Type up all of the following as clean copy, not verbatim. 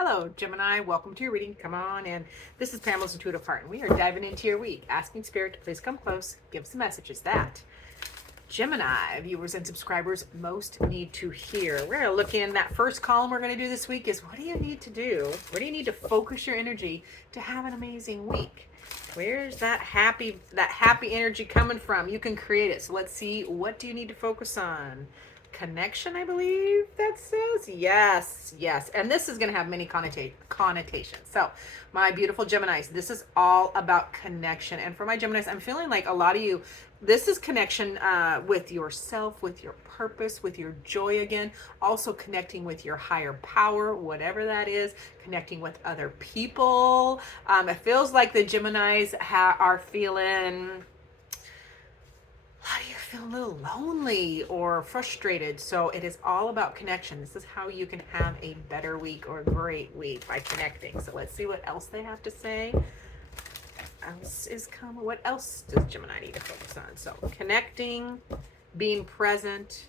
Hello, Gemini. Welcome to your reading. Come on in. This is Pamela's Intuitive Heart, and we are diving into your week, asking Spirit to please come close, give us the messages that Gemini viewers and subscribers most need to hear. We're going to look in that first column we're going to do this week is what do you need to do? Where do you need to focus your energy to have an amazing week? Where's that happy energy coming from? You can create it. So let's see, what do you need to focus on? Connection, I believe that says. Yes. And this is going to have many connotations. So my beautiful Geminis, this is all about connection. And for my Geminis, I'm feeling like a lot of you, this is connection with yourself, with your purpose, with your joy again. Also connecting with your higher power, whatever that is. Connecting with other people. It feels like the Geminis are feeling... How do you feel a little lonely or frustrated? So it is all about connection. This is how you can have a better week or a great week by connecting. So let's see what else they have to say. What else does Gemini need to focus on? So connecting, being present.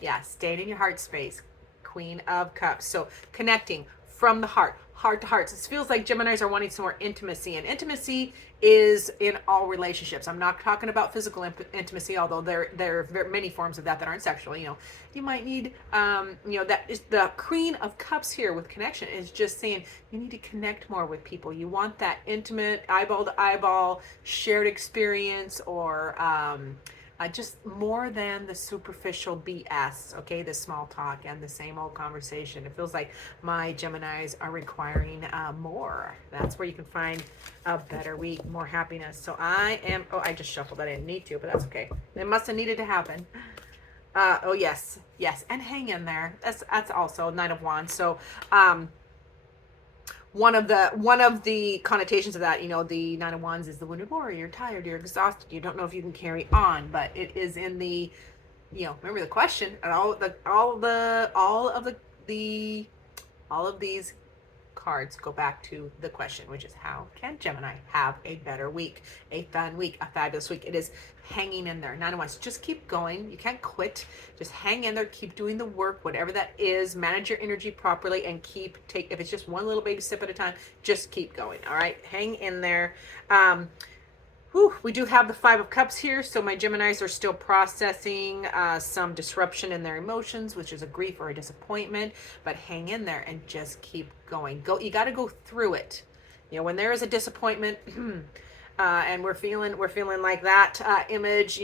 Yeah, staying in your heart space. Queen of Cups. So connecting from the heart to heart. So this feels like Geminis are wanting some more intimacy, and intimacy is in all relationships. I'm not talking about physical intimacy, although there are many forms of that aren't sexual. You might need, that is the Queen of Cups here with connection is just saying you need to connect more with people. You want that intimate, eyeball to eyeball, shared experience, or just more than the superficial BS, okay? The small talk and the same old conversation. It feels like my Geminis are requiring more. That's where you can find a better week, more happiness. So I just shuffled. I didn't need to, but that's okay. It must have needed to happen. Yes. And hang in there. That's also Knight of Wands. So, one of the connotations of that, the Nine of Wands is the wounded warrior. You're tired, you're exhausted, you don't know if you can carry on, but it is in the, remember the question, and all of these cards go back to the question, which is how can Gemini have a better week, a fun week, a fabulous week? It is hanging in there. Nine of Wands, just keep going. You can't quit. Just hang in there. Keep doing the work, whatever that is. Manage your energy properly and if it's just one little baby sip at a time, just keep going. All right, hang in there. We do have the Five of Cups here, so my Geminis are still processing some disruption in their emotions, which is a grief or a disappointment, but hang in there and just keep going. You got to go through it. When there is a disappointment, and we're feeling like that image,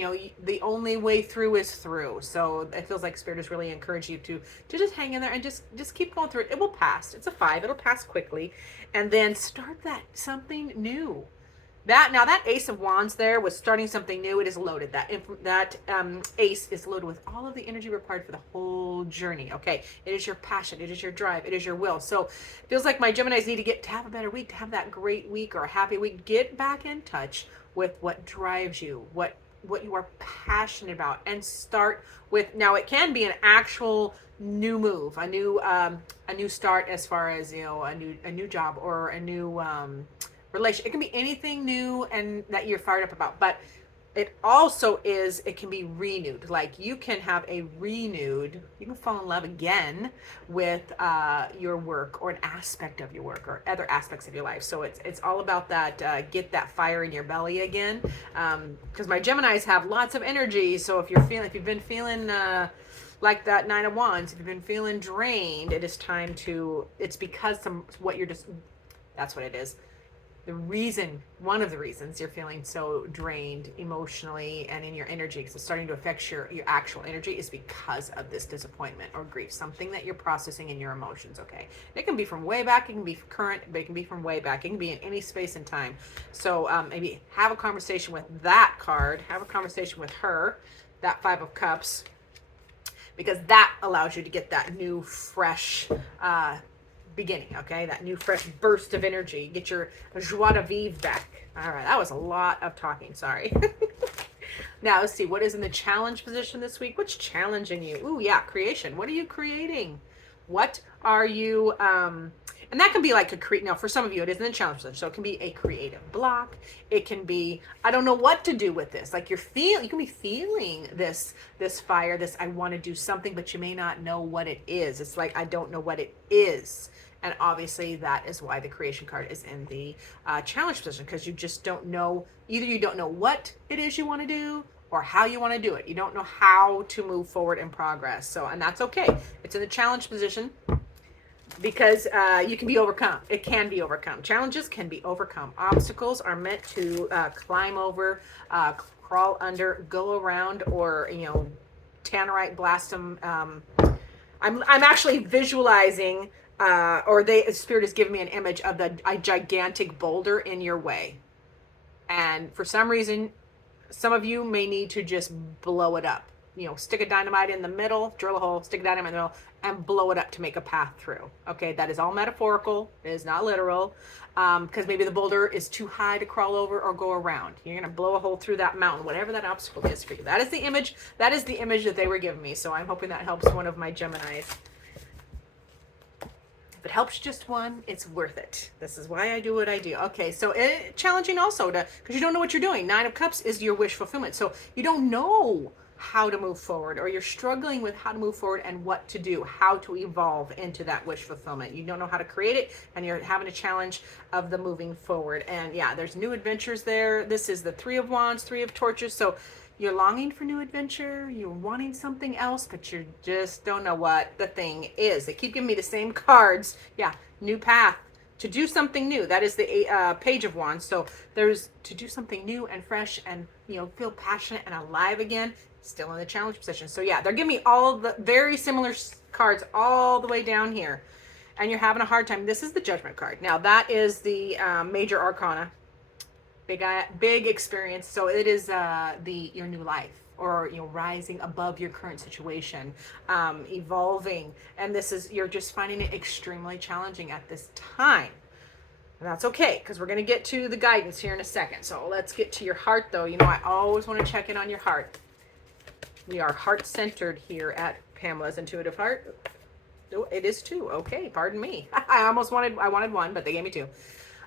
the only way through is through. So it feels like Spirit is really encouraging you to just hang in there and just keep going through it. It will pass. It's a 5. It'll pass quickly, and then start something new. That Ace of Wands there was starting something new. It is loaded. That Ace is loaded with all of the energy required for the whole journey. Okay, it is your passion, it is your drive, it is your will. So it feels like my Geminis need to have a better week, to have that great week or a happy week. Get back in touch with what drives you, what you are passionate about, and start with. Now it can be an actual new move, a new start as far as a new job or a new relation. It can be anything new and that you're fired up about, but it can be renewed. Like you can fall in love again with your work or an aspect of your work or other aspects of your life. So it's all about that, get that fire in your belly again. Because my Geminis have lots of energy. So if you've been feeling like that Nine of Wands, if you've been feeling drained, it's because that's what it is. One of the reasons you're feeling so drained emotionally and in your energy, because it's starting to affect your actual energy, is because of this disappointment or grief, something that you're processing in your emotions, okay? It can be from way back, it can be current, but it can be from way back. It can be in any space and time. So maybe have a conversation with that card, have a conversation with her, that Five of Cups, because that allows you to get that new, fresh beginning, okay? That new fresh burst of energy. Get your joie de vivre back. All right, that was a lot of talking, sorry. Now let's see, what is in the challenge position this week? What's challenging you? Ooh, yeah, creation. What are you creating? What are you and that can be like now for some of you it isn't a challenge position, so it can be a creative block. It can be, I don't know what to do with this. Like you can be feeling this fire, I want to do something, but you may not know what it is. It's like, I don't know what it is. And obviously that is why the creation card is in the challenge position, because you just don't know, either you don't know what it is you want to do or how you want to do it. You don't know how to move forward in progress. So, and that's okay. It's in the challenge position because you can be overcome. It can be overcome. Challenges can be overcome. Obstacles are meant to climb over, crawl under, go around, or, you know, tannerite blast them. I'm actually visualizing, Spirit has given me an image of a gigantic boulder in your way. And for some reason, some of you may need to just blow it up. You know, stick a dynamite in the middle, drill a hole, stick a dynamite in the middle, and blow it up to make a path through. Okay, that is all metaphorical. It is not literal, because maybe the boulder is too high to crawl over or go around. You're gonna blow a hole through that mountain, whatever that obstacle is for you. That is the image. That is the image that they were giving me. So I'm hoping that helps one of my Geminis. If it helps just one, it's worth it. This is why I do what I do. Okay, so challenging also, because you don't know what you're doing. 9 of Cups is your wish fulfillment. So you don't know how to move forward, or you're struggling with how to move forward and what to do, how to evolve into that wish fulfillment. You don't know how to create it, and you're having a challenge of the moving forward. And yeah, there's new adventures there. This is the 3 of Wands, 3 of Torches. So you're longing for new adventure, you're wanting something else, but you just don't know what the thing is. They keep giving me the same cards. Yeah, new path, to do something new. That is the Page of Wands. So there's to do something new and fresh and, you know, feel passionate and alive again, still in the challenge position. So yeah, they're giving me all the very similar cards all the way down here. And you're having a hard time. This is the Judgment card. Now that is the major arcana. Big experience. So it is your new life, or, you know, rising above your current situation, evolving. And this is, you're just finding it extremely challenging at this time. And that's okay, because we're going to get to the guidance here in a second. So let's get to your heart, though. You know, I always want to check in on your heart. We are heart-centered here at Pamela's Intuitive Heart. Oh, it is 2. Okay, pardon me. I wanted 1, but they gave me 2.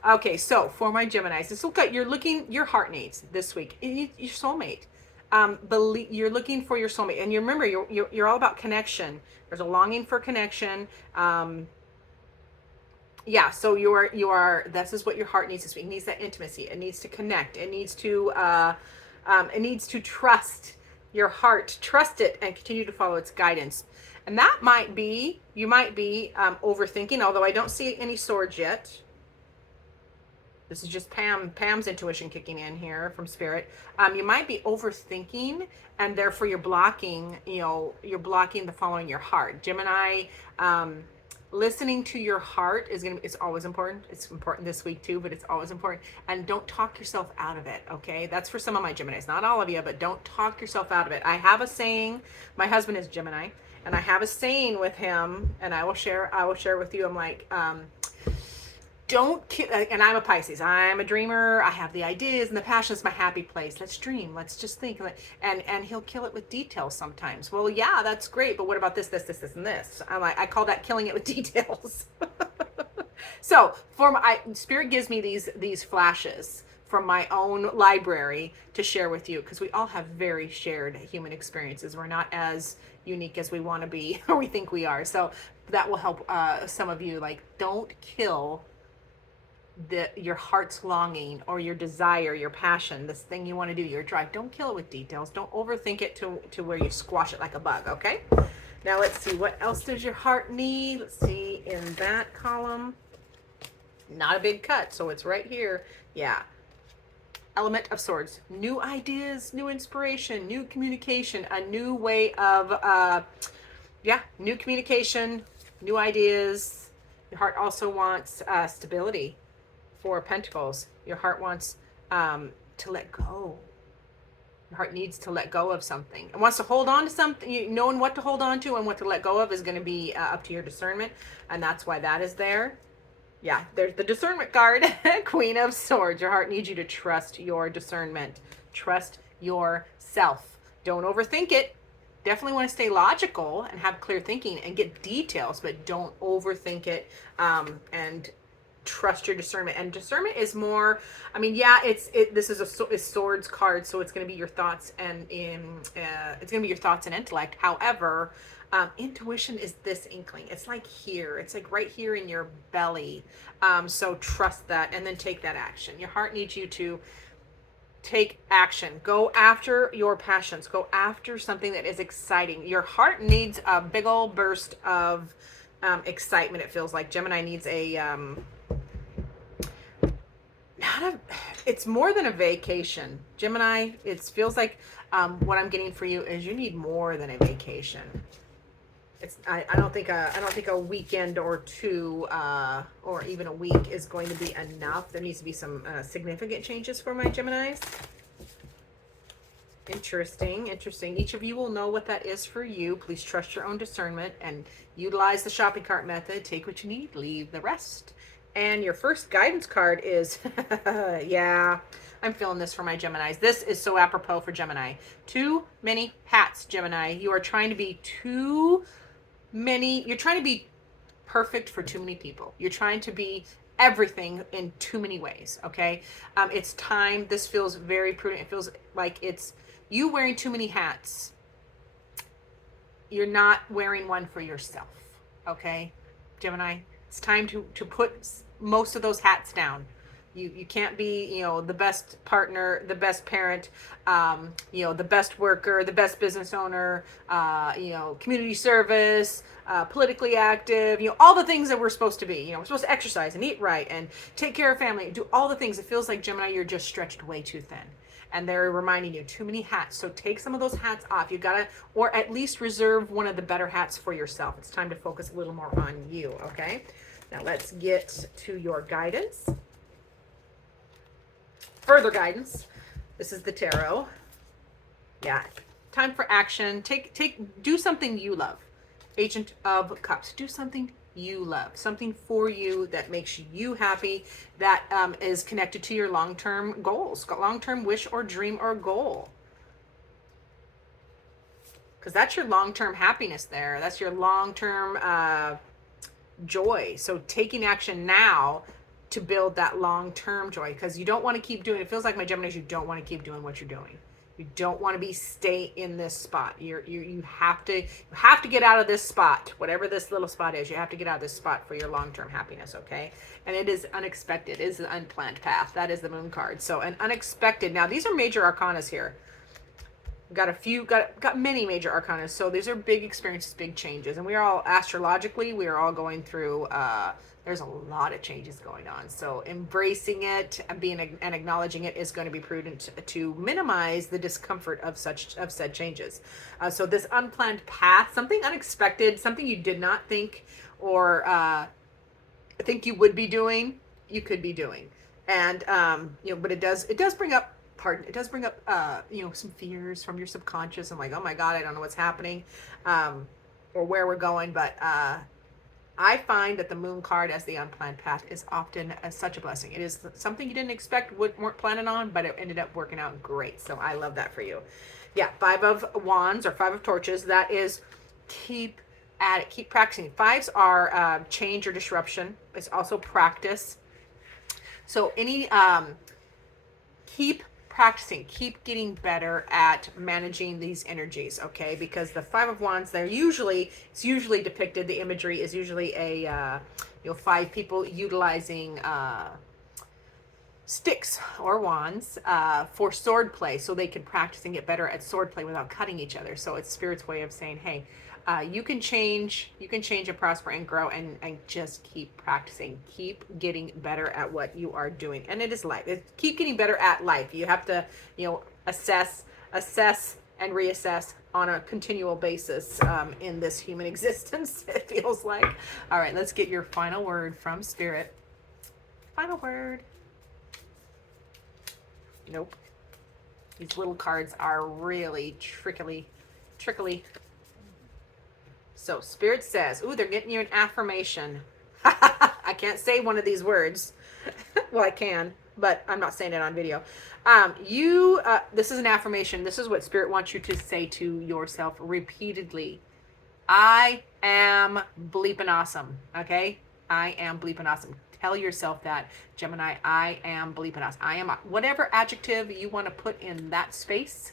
Okay, so for my Geminis, this look at your heart needs this week. Your soulmate. You're looking for your soulmate, and you remember you're all about connection. There's a longing for connection. Yeah, so you are. This is what your heart needs this week. It needs that intimacy. It needs to connect. It needs to trust your heart, trust it, and continue to follow its guidance. And that might be, you might be overthinking, although I don't see any swords yet. This is just Pam's intuition kicking in here from Spirit. You might be overthinking, and therefore you're blocking the following your heart. Gemini, listening to your heart it's always important. It's important this week too, but it's always important. And don't talk yourself out of it, okay? That's for some of my Geminis, not all of you, but don't talk yourself out of it. I have a saying. My husband is Gemini, and I have a saying with him, and I will share with you. I'm like, and I'm a Pisces. I'm a dreamer. I have the ideas and the passion. It's my happy place. Let's dream. Let's just think. And he'll kill it with details sometimes. Well, yeah, that's great. But what about this, and this? I'm like, I call that killing it with details. So Spirit gives me these flashes from my own library to share with you, because we all have very shared human experiences. We're not as unique as we want to be or we think we are. So that will help some of you. Like, don't kill your heart's longing or your desire, your passion, this thing you want to do, your drive. Don't kill it with details. Don't overthink it to where you squash it like a bug, okay? Now let's see, what else does your heart need? Let's see, in that column, not a big cut, so it's right here. Yeah. Element of Swords. New ideas, new inspiration, new communication, a new way of, new communication, new ideas. Your heart also wants stability. 4 of Pentacles. Your heart wants to let go. Your heart needs to let go of something. It wants to hold on to something. Knowing what to hold on to and what to let go of is going to be up to your discernment. And that's why that is there. Yeah, there's the discernment card. Queen of Swords. Your heart needs you to trust your discernment. Trust yourself. Don't overthink it. Definitely want to stay logical and have clear thinking and get details, but don't overthink it. And trust your discernment. And discernment is more, this is a swords card, so it's going to be your thoughts and it's going to be your thoughts and intellect. However, Intuition is this inkling. It's like here. It's like right here in your belly. So trust that and then take that action. Your heart needs you to take action. Go after your passions. Go after something that is exciting. Your heart needs a big old burst of excitement. It feels like Gemini needs a not a. It's more than a vacation, Gemini. It feels like what I'm getting for you is you need more than a vacation. I don't think a weekend or two or even a week is going to be enough. There needs to be some significant changes for my Geminis. Interesting. Each of you will know what that is for you. Please trust your own discernment and utilize the shopping cart method. Take what you need, leave the rest. And your first guidance card is, yeah, I'm feeling this for my Geminis. This is so apropos for Gemini. Too many hats, Gemini. You are trying to be you're trying to be perfect for too many people. You're trying to be everything in too many ways, okay? It's time. This feels very prudent. It feels like it's you wearing too many hats. You're not wearing one for yourself, okay, Gemini? It's time to put most of those hats down. You can't be, the best partner, the best parent, the best worker, the best business owner, community service, politically active, all the things that we're supposed to be. We're supposed to exercise and eat right and take care of family, do all the things. It feels like, Gemini, you're just stretched way too thin. And they're reminding you too many hats. So take some of those hats off. You gotta, or at least reserve one of the better hats for yourself. It's time to focus a little more on you, okay? Now let's get to your guidance. Further guidance. This is the tarot. Yeah. Time for action. Do something you love. Agent of Cups. Do something you love. Something for you that makes you happy, that is connected to your long-term goals, long-term wish or dream or goal. Because that's your long-term happiness there. That's your long-term joy. So taking action now to build that long-term joy, because you don't want to keep doing, it feels like my Geminis, you don't want to keep doing what you're doing. You don't want to stay in this spot. You have to get out of this spot, whatever this little spot is. You have to get out of this spot for your long-term happiness, okay? And it is unexpected. It is an unplanned path. That is the moon card. So an unexpected. Now these are major arcanas here. Got many major arcanas. So these are big experiences, big changes, and we are all astrologically, we are all going through. There's a lot of changes going on. So embracing it and acknowledging it is going to be prudent to minimize the discomfort of said changes. So this unplanned path, something unexpected, something you did not think or think you would be doing, you could be doing. And but it does bring up some fears from your subconscious. I'm like, oh my God, I don't know what's happening or where we're going, but I find that the moon card as the unplanned path is often such a blessing. It is something you didn't expect, weren't planning on, but it ended up working out great. So I love that for you. Yeah, 5 of Wands or 5 of Torches. That is keep at it, keep practicing. 5s are change or disruption. It's also practice. So keep practicing, keep getting better at managing these energies, okay? Because the 5 of Wands, it's usually depicted, the imagery is usually a 5 people utilizing sticks or wands for sword play, so they can practice and get better at sword play without cutting each other. So it's Spirit's way of saying, hey, you can change and prosper and grow, and just keep practicing, keep getting better at what you are doing. And it is life. Keep getting better at life. You have to, assess and reassess on a continual basis in this human existence, it feels like. All right, let's get your final word from Spirit. Final word. Nope. These little cards are really trickly. So Spirit says, ooh, they're getting you an affirmation. I can't say one of these words. Well, I can, but I'm not saying it on video. This is an affirmation. This is what Spirit wants you to say to yourself repeatedly. I am bleeping awesome. Okay? I am bleeping awesome. Tell yourself that, Gemini. I am bleeping awesome. I am, whatever adjective you want to put in that space,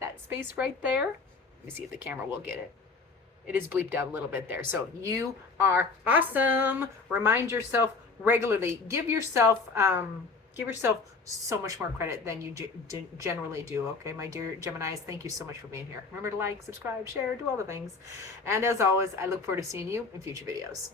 that space right there. Let me see if the camera will get it. it is bleeped out a little bit there. So you are awesome. Remind yourself regularly. Give yourself so much more credit than you generally do. Okay, my dear Geminis, thank you so much for being here. Remember to like, subscribe, share, do all the things. And as always, I look forward to seeing you in future videos.